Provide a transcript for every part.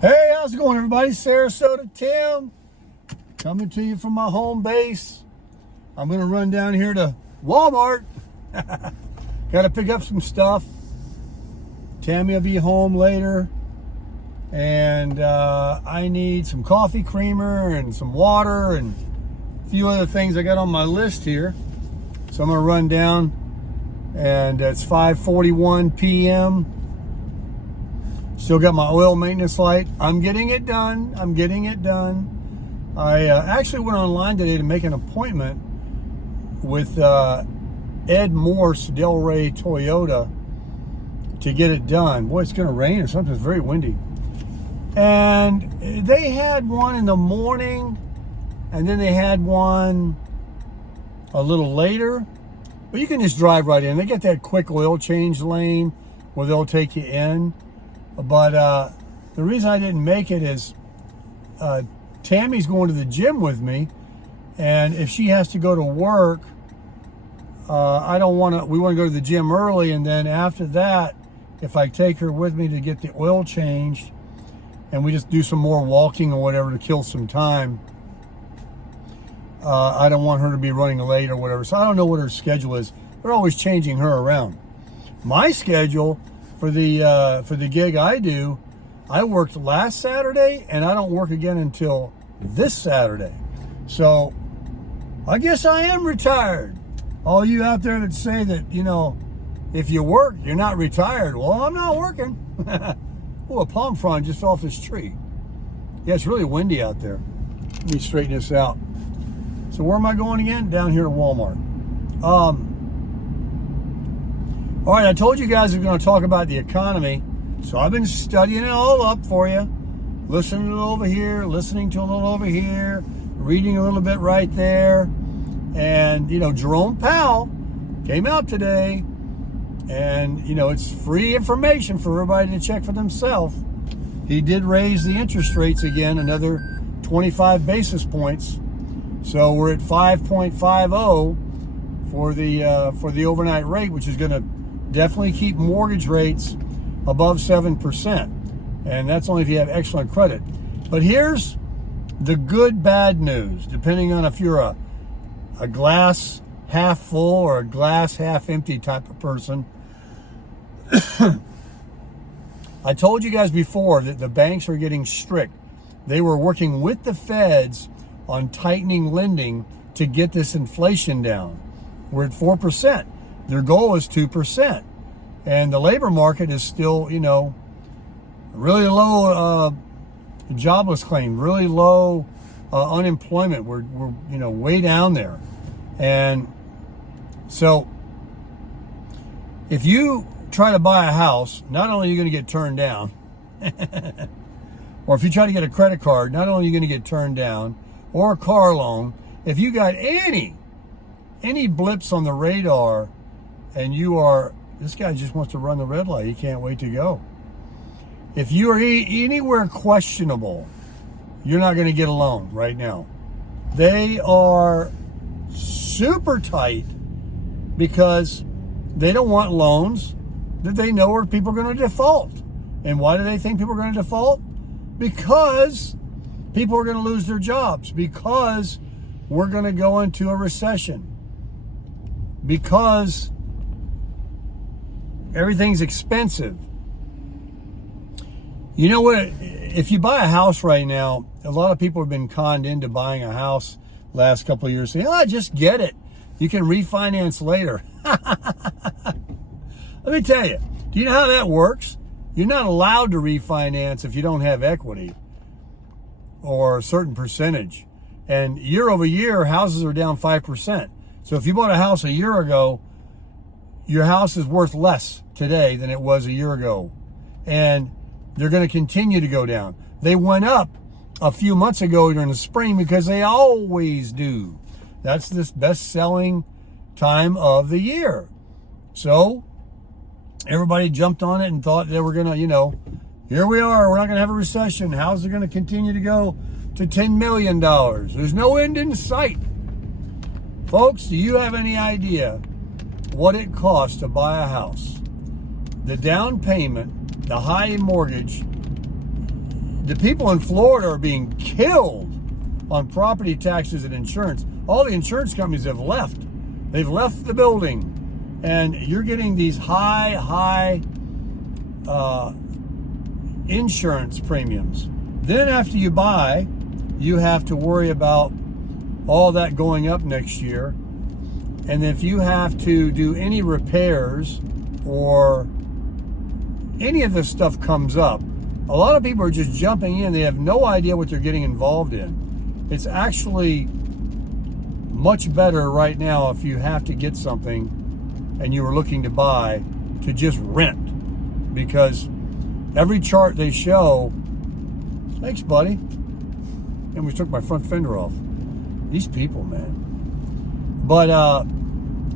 Hey, how's it going, everybody? Sarasota Tim, coming to you from my home base. I'm going to run down here to Walmart. Got to pick up some stuff. Tammy will be home later. And I need some coffee creamer and some water and a few other things I got on my list here. So I'm going to run down, and it's 5:41 p.m. Still got my oil maintenance light. I'm getting it done. I actually went online today to make an appointment with Ed Morse, Delray Toyota, to get it done. Boy, it's going to rain or something. It's very windy. And they had one in the morning, and then they had one a little later. But you can just drive right in. They get that quick oil change lane where they'll take you in. But the reason I didn't make it is Tammy's going to the gym with me, and if she has to go to work, I don't want to. We want to go to the gym early, and then after that, if I take her with me to get the oil changed, and we just do some more walking or whatever to kill some time, I don't want her to be running late or whatever. So I don't know what her schedule is. They're always changing her around. My schedule for the gig I do, I worked last Saturday, and I don't work again until this Saturday. So I guess I am retired. All you out there that say that, if you work, you're not retired. Well, I'm not working. Oh, a palm frond just off this tree. Yeah, it's really windy out there. Let me straighten this out. So where am I going again? Down here to Walmart. All right, I told you guys we're going to talk about the economy. So I've been studying it all up for you. Listening to a little over here, listening to a little over here, reading a little bit right there. And, Jerome Powell came out today. And, it's free information for everybody to check for themselves. He did raise the interest rates again, another 25 basis points. So we're at 5.50 for the overnight rate, which is going to definitely keep mortgage rates above 7%. And that's only if you have excellent credit. But here's the good, bad news, depending on if you're a glass half full or a glass half empty type of person. I told you guys before that the banks are getting strict. They were working with the feds on tightening lending to get this inflation down. We're at 4%. Their goal is 2%. And the labor market is still, really low jobless claim, really low unemployment. We're way down there. And so if you try to buy a house, not only are you going to get turned down, or if you try to get a credit card, not only are you going to get turned down, or a car loan, if you got any blips on the radar and this guy just wants to run the red light, he can't wait to go. If you are anywhere questionable, you're not going to get a loan right now. They are super tight because they don't want loans that they know are people are going to default. And why do they think people are going to default? Because people are going to lose their jobs, because we're going to go into a recession, because everything's expensive. You know what? If you buy a house right now, a lot of people have been conned into buying a house last couple of years, saying, just get it. You can refinance later. Let me tell you, do you know how that works? You're not allowed to refinance if you don't have equity or a certain percentage. And year over year, houses are down 5%. So if you bought a house a year ago, your house is worth less today than it was a year ago. And they're going to continue to go down. They went up a few months ago during the spring because they always do. That's this best-selling time of the year. So everybody jumped on it and thought they were going to, here we are. We're not going to have a recession. Houses are going to continue to go to $10 million. There's no end in sight. Folks, do you have any idea what it costs to buy a house? The down payment, the high mortgage, the people in Florida are being killed on property taxes and insurance. All the insurance companies have left. They've left the building. And you're getting these high insurance premiums. Then after you buy, you have to worry about all that going up next year. And if you have to do any repairs or any of this stuff comes up, a lot of people are just jumping in. They have no idea what they're getting involved in. It's actually much better right now if you have to get something and you were looking to buy, to just rent, because every chart they show, thanks buddy, and we took my front fender off. These people, man. But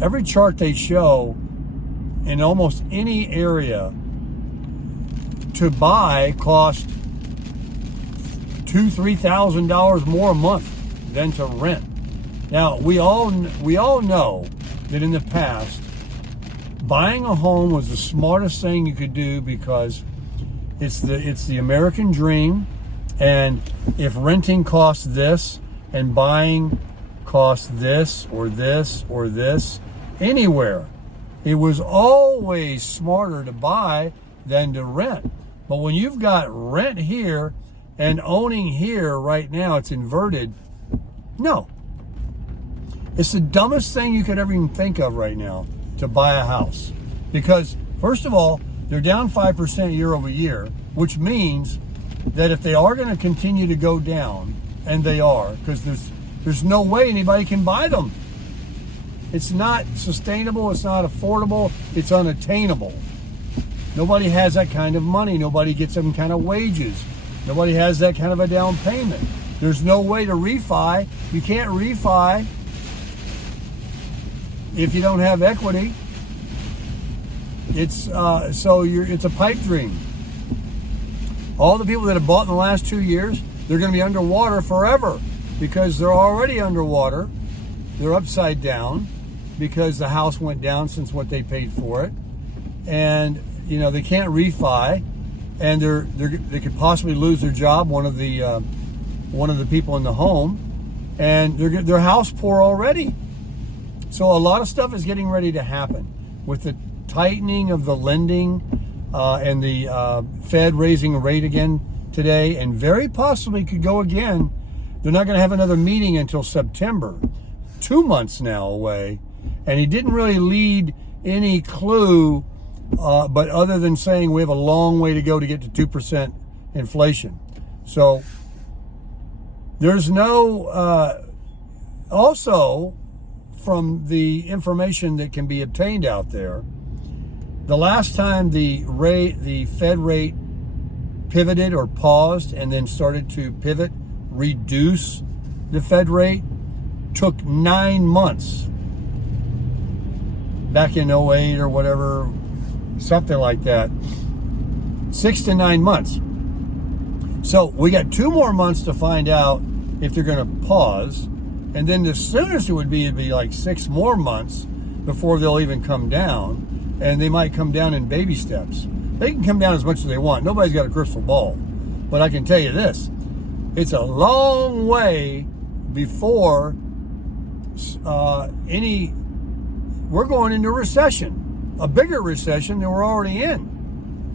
every chart they show in almost any area, to buy costs $2,000-$3,000 more a month than to rent. Now we all know that in the past, buying a home was the smartest thing you could do, because it's the American dream. And if renting costs this and buying costs this or this or this anywhere, it was always smarter to buy than to rent. But when you've got rent here and owning here right now, it's inverted. No. It's the dumbest thing you could ever even think of right now, to buy a house. Because, first of all, they're down 5% year over year, which means that if they are going to continue to go down, and they are, because there's no way anybody can buy them. It's not sustainable, it's not affordable, it's unattainable. Nobody has that kind of money. Nobody gets them kind of wages. Nobody has that kind of a down payment. There's no way to refi. You can't refi if you don't have equity. It's it's a pipe dream. All the people that have bought in the last 2 years, they're going to be underwater forever, because they're already underwater. They're upside down because the house went down since what they paid for it, and they can't refi, and they could possibly lose their job. One of the people in the home, and they're house poor already. So a lot of stuff is getting ready to happen with the tightening of the lending and the Fed raising a rate again today, and very possibly could go again. They're not going to have another meeting until September, 2 months now away. And he didn't really lead any clue, but other than saying we have a long way to go to get to 2% inflation. So there's no, also from the information that can be obtained out there, the last time the Fed rate pivoted or paused and then started to pivot, reduce the Fed rate, took 9 months. Back in 08 or whatever, something like that. 6 to 9 months. So we got 2 more months to find out if they're going to pause. And then the soonest it'd be like 6 more months before they'll even come down. And they might come down in baby steps. They can come down as much as they want. Nobody's got a crystal ball. But I can tell you this, it's a long way before we're going into recession, a bigger recession than we're already in.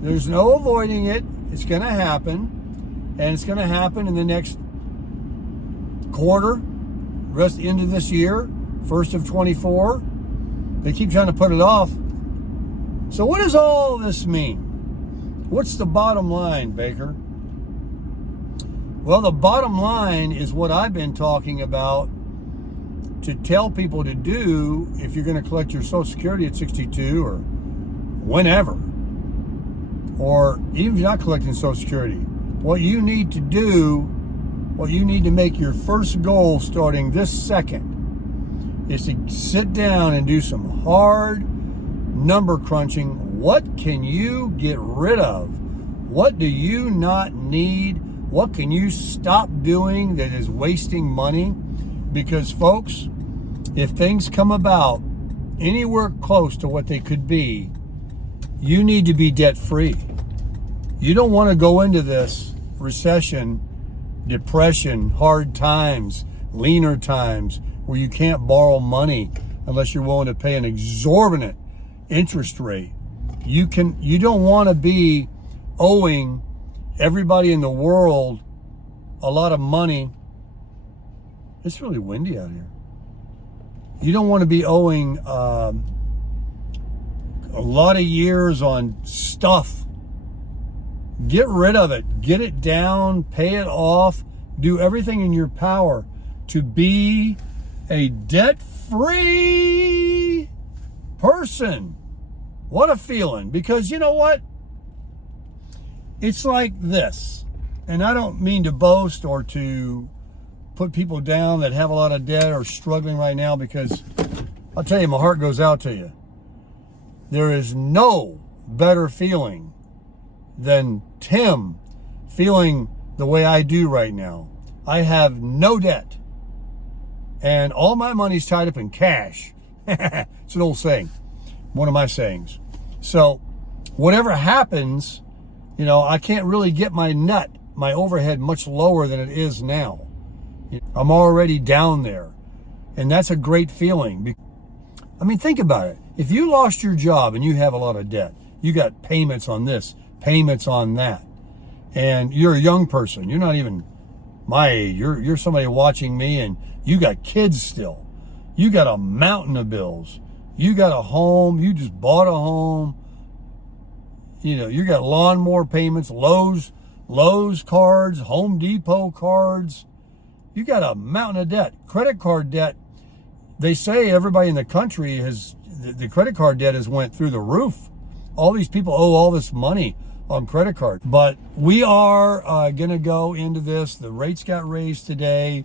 There's no avoiding it. It's going to happen, and it's going to happen in the next quarter, rest into this year, first of 24. They keep trying to put it off. So what does all this mean? What's the bottom line, Baker? Well, the bottom line is what I've been talking about to tell people to do if you're going to collect your Social Security at 62 or whenever, or even if you're not collecting Social Security. What you need to do, what you need to make your first goal starting this second, is to sit down and do some hard number crunching. What can you get rid of? What do you not need? What can you stop doing that is wasting money? Because folks, if things come about anywhere close to what they could be, you need to be debt free. You don't want to go into this recession, depression, hard times, leaner times, where you can't borrow money unless you're willing to pay an exorbitant interest rate. You don't want to be owing everybody in the world a lot of money. It's really windy out here. You don't want to be owing a lot of years on stuff. Get rid of it. Get it down. Pay it off. Do everything in your power to be a debt-free person. What a feeling. Because you know what? It's like this. And I don't mean to boast or to put people down that have a lot of debt or struggling right now, because I'll tell you, my heart goes out to you. There is no better feeling than Tim feeling the way I do right now. I have no debt. And all my money's tied up in cash. It's an old saying. One of my sayings. So whatever happens, you know, I can't really get my overhead much lower than it is now. I'm already down there. And that's a great feeling. I mean, think about it. If you lost your job and you have a lot of debt, you got payments on this, payments on that, and you're a young person, you're not even my age, you're somebody watching me, and you got kids still. You got a mountain of bills. You got a home. You just bought a home. You know, you got lawnmower payments, Lowe's cards, Home Depot cards. You got a mountain of debt. Credit card debt. They say everybody in the country the credit card debt has went through the roof. All these people owe all this money on credit card. But we are going to go into this. The rates got raised today.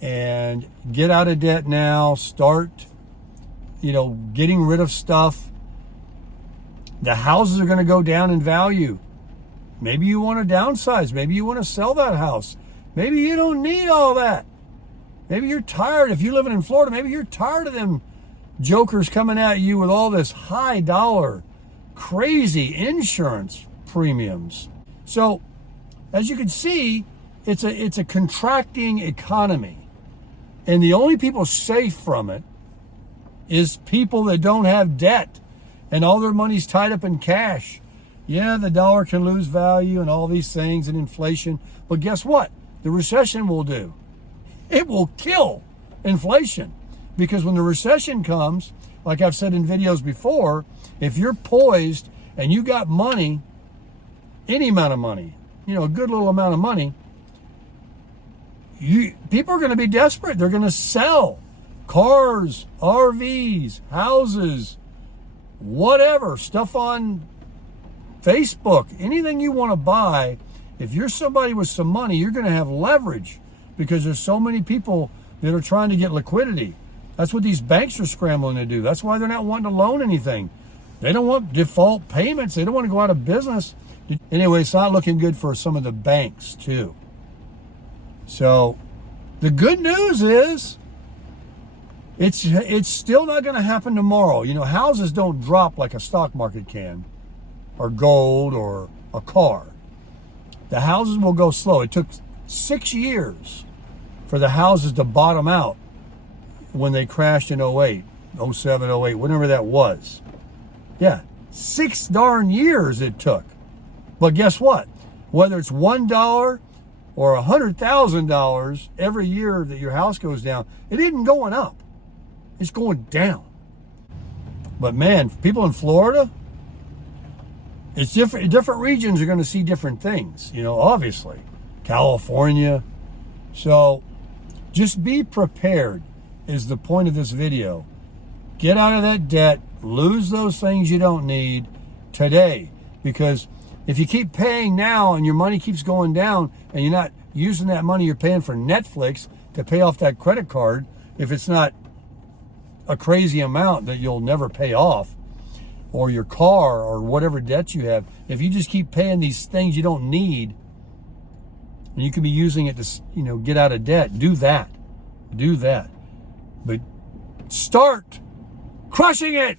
And get out of debt now. Start, getting rid of stuff. The houses are going to go down in value. Maybe you want to downsize. Maybe you want to sell that house. Maybe you don't need all that. Maybe you're tired. If you're living in Florida, maybe you're tired of them jokers coming at you with all this high dollar, crazy insurance premiums. So, as you can see, it's a contracting economy. And the only people safe from it is people that don't have debt and all their money's tied up in cash. Yeah, the dollar can lose value and all these things and inflation. But guess what? The recession will do. It will kill inflation. Because when the recession comes, like I've said in videos before, if you're poised and you got money, any amount of money, a good little amount of money, people are going to be desperate. They're going to sell cars, RVs, houses, whatever, stuff on Facebook, anything you want to buy. If you're somebody with some money, you're going to have leverage because there's so many people that are trying to get liquidity. That's what these banks are scrambling to do. That's why they're not wanting to loan anything. They don't want default payments. They don't want to go out of business. Anyway, it's not looking good for some of the banks too. So the good news is it's still not going to happen tomorrow. Houses don't drop like a stock market can, or gold, or a car. The houses will go slow. It took 6 years for the houses to bottom out when they crashed in 08, 07, 08, whenever that was. Yeah, 6 darn years it took. But guess what? Whether it's $1 or $100,000 every year that your house goes down, it isn't going up. It's going down. But man, people in Florida, it's different. Different regions are going to see different things, obviously. California. So just be prepared is the point of this video. Get out of that debt. Lose those things you don't need today. Because if you keep paying now and your money keeps going down and you're not using that money you're paying for Netflix to pay off that credit card, if it's not a crazy amount that you'll never pay off, or your car or whatever debt you have, if you just keep paying these things you don't need and you could be using it to, get out of debt, do that. But start crushing it.